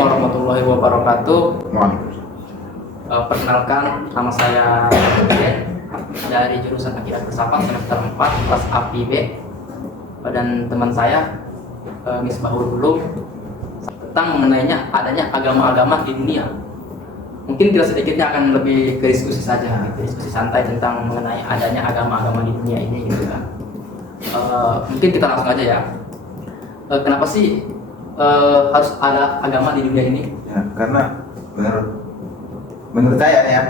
warahmatullahi wabarakatuh. Waalaikumsalam. Perkenalkan, nama saya Ben dari jurusan Akidah Filsafat semester 4 kelas API B, dan teman saya Misbahul Ulum tentang mengenainya adanya agama-agama di dunia. Mungkin kita sedikitnya akan lebih ke diskusi saja, diskusi santai tentang mengenai adanya agama-agama di dunia ini gitu kan. Mungkin kita langsung aja ya. Kenapa sih harus ada agama di dunia ini? Ya, karena menurut saya ya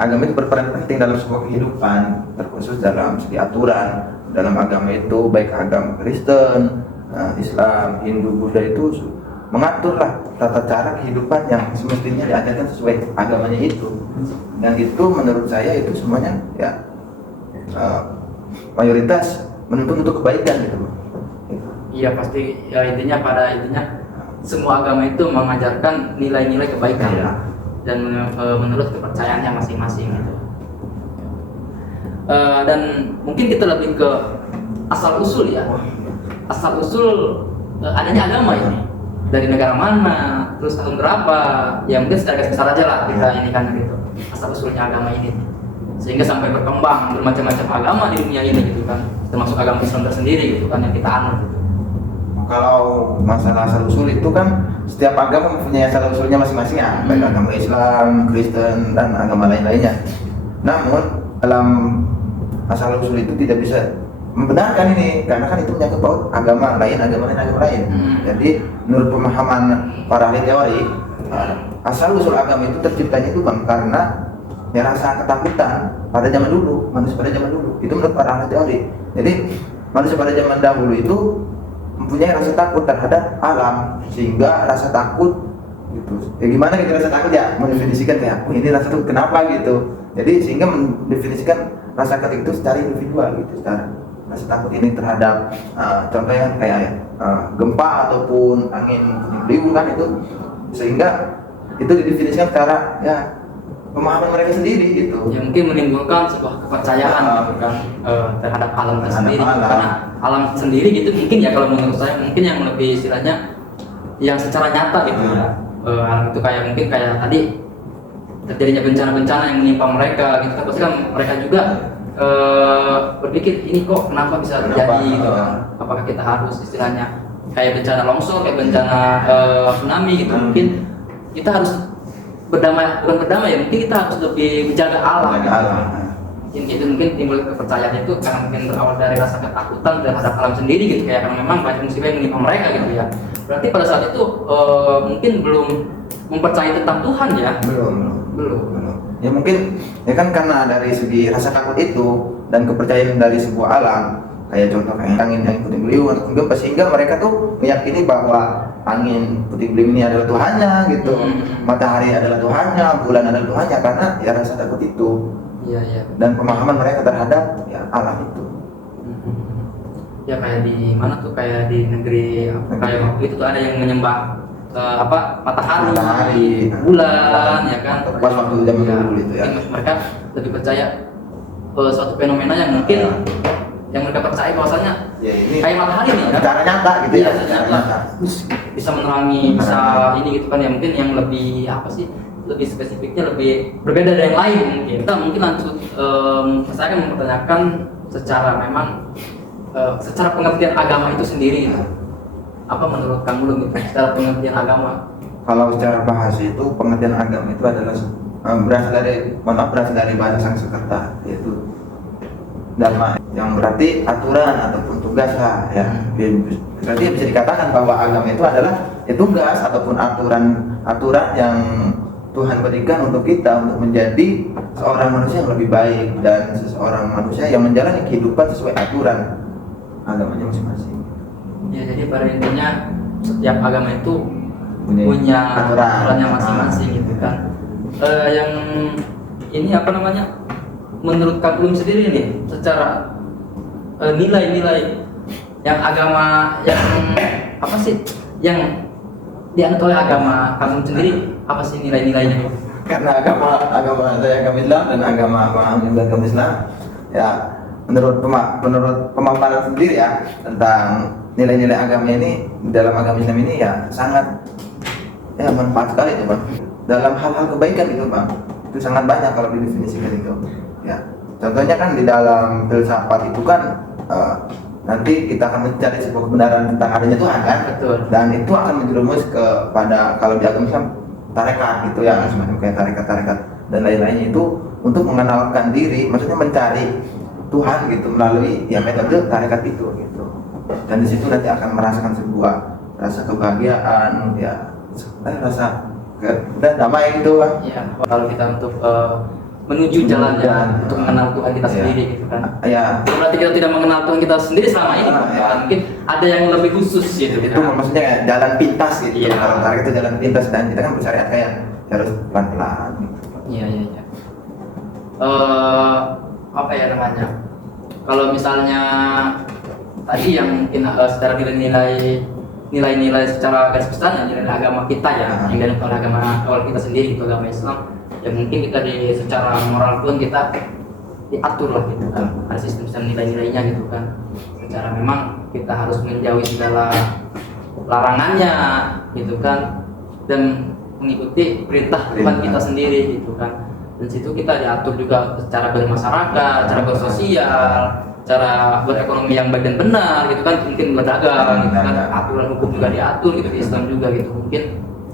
agama itu berperan penting dalam sebuah kehidupan, terkhusus dalam segi aturan. Dalam agama itu baik agama Kristen, Islam, Hindu, Buddha itu mengaturlah tata cara kehidupan yang semestinya diajarkan sesuai agamanya itu. Dan itu menurut saya itu semuanya ya mayoritas menuntut untuk kebaikan gitu. Iya pasti ya, intinya semua agama itu mengajarkan nilai-nilai kebaikan ya, dan menurut kepercayaannya masing-masing gitu. Dan mungkin kita lebih ke asal usul ya, asal usul adanya agama ini dari negara mana, terus tahun berapa, ya mungkin secara garis besar aja lah kita ini kan gitu asal usulnya agama ini, sehingga sampai berkembang bermacam-macam agama di dunia ini gitu kan, termasuk agama Islam tersendiri gitu kan yang kita anut gitu. Kalau masalah asal usul itu kan setiap agama mempunyai asal usulnya masing-masing ya, baik agama Islam, Kristen, dan agama lain-lainnya. Namun dalam asal usul itu tidak bisa membenarkan ini, karena kan itu menyangkut paut agama lain. Jadi menurut pemahaman para ahli teori, asal usul agama itu terciptanya itu bang karena ya rasa ketakutan pada zaman dulu, manusia pada zaman dulu. Itu menurut para ahli teori. Jadi manusia pada zaman dahulu itu mempunyai rasa takut terhadap alam, sehingga rasa takut gitu. Ya gimana gitu rasa takut ya? Mendefinisikan kayak, ini rasa takut kenapa gitu. Jadi sehingga mendefinisikan rasa takut itu secara individual gitu, secara rasa takut ini terhadap contohnya kayak gempa ataupun angin puting-beliung kan itu, sehingga itu didefinisikan secara ya pemahaman mereka sendiri gitu. Ya mungkin menimbulkan sebuah kepercayaan gitu kan terhadap alam tersendiri gitu. Karena alam sendiri gitu mungkin ya kalau menurut saya mungkin yang lebih istilahnya yang secara nyata gitu ya. Alam itu kayak mungkin kayak tadi terjadinya bencana-bencana yang menimpa mereka gitu kan, pasti kan mereka juga berpikir ini kok kenapa bisa terjadi gitu kan. Apakah kita harus istilahnya kayak bencana longsor, kayak bencana tsunami gitu, mungkin kita harus bukan berdamai ya, mungkin kita harus lebih menjaga alam. Itu mungkin timbul kepercayaan itu karena mungkin berawal dari rasa ketakutan terhadap alam sendiri gitu, kayak karena memang banyak musibah yang menimpa mereka gitu ya. Berarti pada saat itu mungkin belum mempercayai tentang Tuhan ya. Belum. Ya mungkin ya kan karena dari segi rasa takut itu dan kepercayaan dari sebuah alam, kayak contoh kayak angin yang puting-beliung atau gempa, sehingga mereka tuh meyakini bahwa angin puting-beliung ini adalah Tuhannya gitu, matahari adalah Tuhannya, bulan adalah Tuhannya, karena ya rasa takut itu. Iya. Dan pemahaman mereka terhadap ya alam itu. Ya kayak di mana tuh, kayak di negeri kayak waktu itu tuh ada yang menyembah matahari, bulan ya kan. Pas waktu zaman dulu itu ya. Mereka lebih percaya suatu fenomena yang mungkin yang mereka percaya bahwasanya ya ini kayak matahari nih kan. Secara nyata gitu ya. Secara nyata. Bisa menerangi, bisa ini gitu kan ya, mungkin yang lebih apa sih? Lebih spesifiknya lebih berbeda dari yang lain mungkin. Kita mungkin lanjut saya akan mempertanyakan secara memang secara pengertian agama itu sendiri gitu. Apa menurut Kang Ulum itu secara pengertian agama? Kalau secara bahasa itu pengertian agama itu adalah berasal dari bahasa Sanskerta, yaitu dharma, yang berarti aturan ataupun tugas lah ya. Berarti bisa dikatakan bahwa agama itu adalah ya tugas ataupun aturan yang Tuhan berikan untuk kita untuk menjadi seorang manusia yang lebih baik dan seseorang manusia yang menjalani kehidupan sesuai aturan agamanya masing-masing. Ya, jadi pada intinya setiap agama itu punya aturannya masing-masing gitu kan. Yang ini apa namanya? Menurut Kang Ulum sendiri nih, secara nilai-nilai yang agama yang apa sih yang dianut oleh agama Kang Ulum sendiri, apa sih nilai-nilainya? Karena agama saya agama Islam dan agama Islam ya, menurut pemaparan sendiri ya tentang nilai-nilai agama ini dalam agama Islam ini ya sangat ya manfaat sekali itu bang. Dalam hal-hal kebaikan itu bang, itu sangat banyak kalau didefinisikan itu. Ya, contohnya kan di dalam filsafat itu kan nanti kita akan mencari sebuah kebenaran tentang adanya Tuhan kan. Betul. Dan itu akan menjerumus kepada kalau di agama Islam tarekat gitu ya, semacam kayak tarekat-tarekat dan lain-lainnya itu untuk mengenalkan diri, maksudnya mencari Tuhan gitu melalui ya metode tarekat itu gitu. Dan di situ nanti akan merasakan sebuah rasa kebahagiaan ya, rasa damai gitu bang. Ya, kalau kita untuk menuju jalannya untuk mengenal Tuhan kita sendiri gitu kan. Ya. Berarti kita tidak mengenal Tuhan kita sendiri selama ini. Ya. Mungkin ada yang lebih khusus gitu. Itu maksudnya kayak jalan pintas gitu. Iya. Kalau tarekat itu jalan pintas dan kita kan bersyariat kayak harus pelan-pelan gitu. Iya. Apa ya namanya? Kalau misalnya tadi yang mungkin secara nilai-nilai secara garis besar nilai agama kita ya, yang dari agama awal kita sendiri itu agama Islam, ya mungkin kita secara moral pun kita diatur lah gitu kan, ada sistem nilai-nilainya gitu kan. Secara memang kita harus menjauhi segala larangannya gitu kan, dan mengikuti perintah Tuhan kita sendiri gitu kan. Dan situ kita diatur juga secara bermasyarakat, cara bersosial, cara berekonomi yang baik dan benar gitu kan, mungkin berdagang gitu kan, aturan hukum juga diatur gitu di Islam juga gitu. Mungkin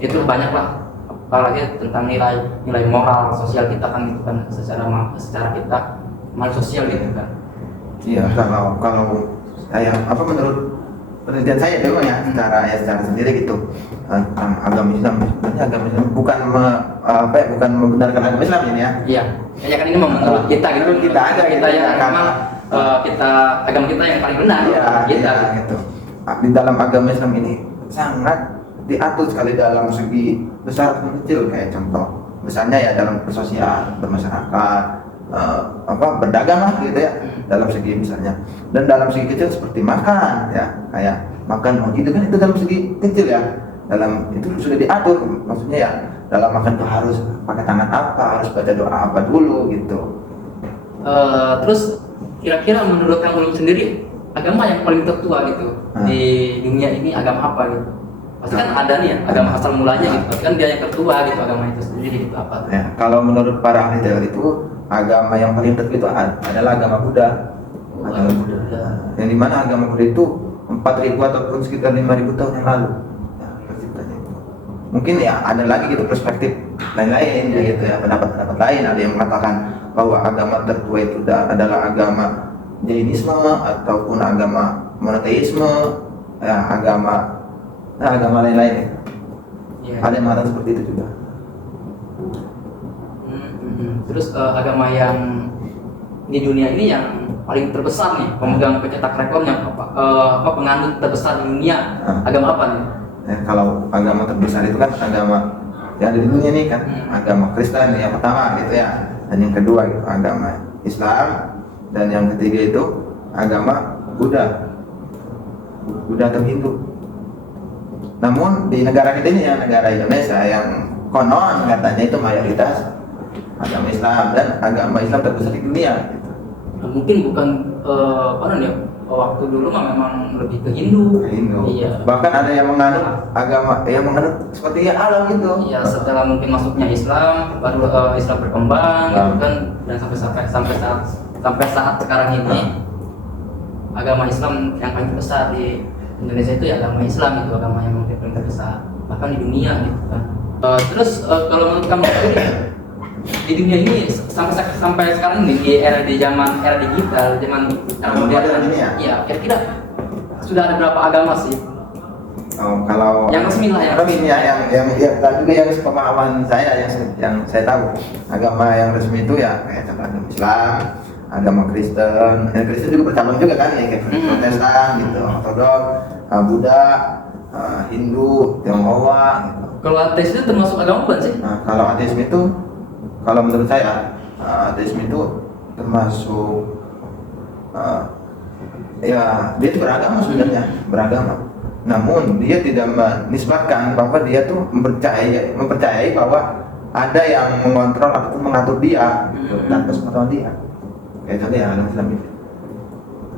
itu banyak lah, apalagi tentang nilai moral sosial kita kan gitu kan, secara kita moral sosial gitu kan. Iya, kalau saya apa menurut penelitian saya memang ya secara sendiri gitu, agama Islam sebenarnya agama Islam bukan bukan membenarkan agama Islam ini ya. Iya, ya kan ini menurut kita gitu, kita aja kita gitu, yang kan. memang agama kita yang paling benar kita gitu. Di dalam agama Islam ini sangat diatur sekali dalam segi besar dan kecil, kayak contoh besarnya ya dalam bersosial, bermasyarakat, berdagang lah gitu ya, dalam segi besarnya. Dan dalam segi kecil seperti makan ya, kayak makan gitu kan, itu dalam segi kecil ya, dalam itu sudah diatur, maksudnya ya dalam makan itu harus pakai tangan apa, harus baca doa apa dulu gitu. Terus kira-kira menurut Kang Ulum sendiri agama yang paling tertua gitu di dunia ini agama apa gitu? Pasti kan ada nih ya agama asal mulanya gitu, pasti kan dia yang tertua gitu agama itu sendiri gitu apa? Ya, kalau menurut para ahli teori itu agama yang paling tertua itu adalah agama Buddha. Agama Buddha. Yang dimana agama Buddha itu 4.000 ataupun sekitar 5.000 tahun yang lalu. Ya, terciptanya itu. Mungkin ya ada lagi gitu perspektif lain-lain ya gitu ya, pendapat-pendapat lain. Ada yang mengatakan bahwa agama tertua itu adalah agama Jainisme ataupun agama monoteisme, ya, agama lain-lain. Ya. Ada yang mengatakan seperti itu juga. Terus agama yang di dunia ini yang paling terbesar nih, pemegang pencetak rekornya penganut terbesar di dunia, agama apa nih? Ya, kalau agama terbesar itu kan agama yang ada di dunia ini kan, agama Kristen yang pertama gitu ya, dan yang kedua gitu agama Islam, dan yang ketiga itu agama Buddha atau Hindu. Namun di negara kita ini, yang negara Indonesia, yang konon katanya itu mayoritas agama Islam, dan agama Islam terbesar di dunia gitu. Mungkin bukan waktu dulu mah memang lebih ke Hindu. Iya. Bahkan ada yang menganut agama yang menganut seperti ya alam gitu. Iya, setelah mungkin masuknya Islam, baru Islam berkembang gitu kan, dan sampai saat sekarang ini agama Islam yang paling besar di Indonesia itu ya agama Islam, itu agama yang mungkin paling terbesar bahkan di dunia gitu kan. Terus kalau menurut kamu di dunia ini sampai sekarang ini di era digital, zaman modern ini ya, kira-kira sudah ada berapa agama sih? Kalau yang resmi lah, yang juga yang pemahaman saya yang saya tahu, agama yang resmi itu ya kayak contoh agama Islam, agama Kristen, Kristen juga bercabang juga kan ya, kayak Protestan gitu, Ortodok, Buddha, Hindu, Tionghoa gitu. Kalau ateis itu termasuk agama bukan sih? Nah, kalau ateisme itu, kalau menurut saya ateisme itu termasuk ya dia itu beragama sebenarnya, beragama. Namun dia tidak menisbatkan bahwa dia tuh mempercayai bahwa ada yang mengontrol ataupun mengatur dia tanpa sepengetahuan dia. Kayak contoh ya agama Islam itu.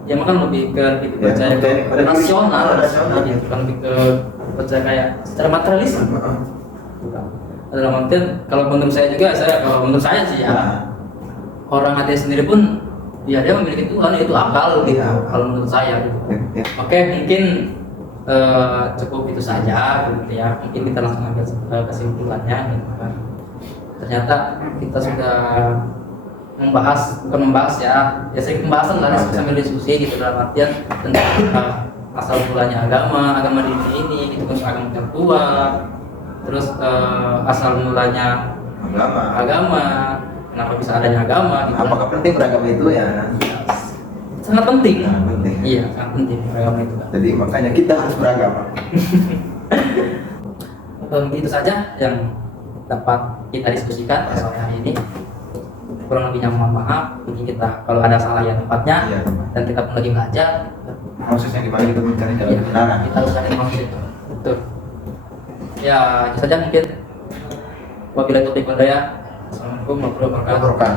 Ya makan lebih ke percaya ke rasional gitu kan, lebih ke percaya kayak secara materialisme. Dalam artian kalau menurut saya juga, kalau menurut saya sih ya, orang ateis sendiri pun ya dia memiliki Tuhan, yaitu akal gitu. Iya. Kalau menurut saya gitu. Ya. Oke, mungkin cukup itu saja gitu ya. Mungkin kita langsung ambil kesimpulannya gitu kan. Ternyata kita sudah bukan membahas ya sering pembahasan lah, sambil diskusi gitu, dalam artian tentang asal mulanya agama ini gitu, terus agama tertua, terus asal mulanya agama, kenapa bisa adanya agama gitu. Apakah penting beragama itu ya? Iya, sangat penting. Sangat penting. Iya, sangat penting beragama itu kan. Jadi makanya kita harus beragama. Itu saja yang dapat kita diskusikan sore hari ini. Kurang lebihnya mohon maaf, mungkin kita kalau ada salah ya tempatnya, Iya. dan kita pun lagi belajar. Prosesnya gimana kita mencari jalan Iya, kebenaran. kita harus cari maksud. Betul. Ya, itu saja mungkin. Wabillahi taufiq wal hidayah. Assalamualaikum warahmatullahi wabarakatuh. Berkah.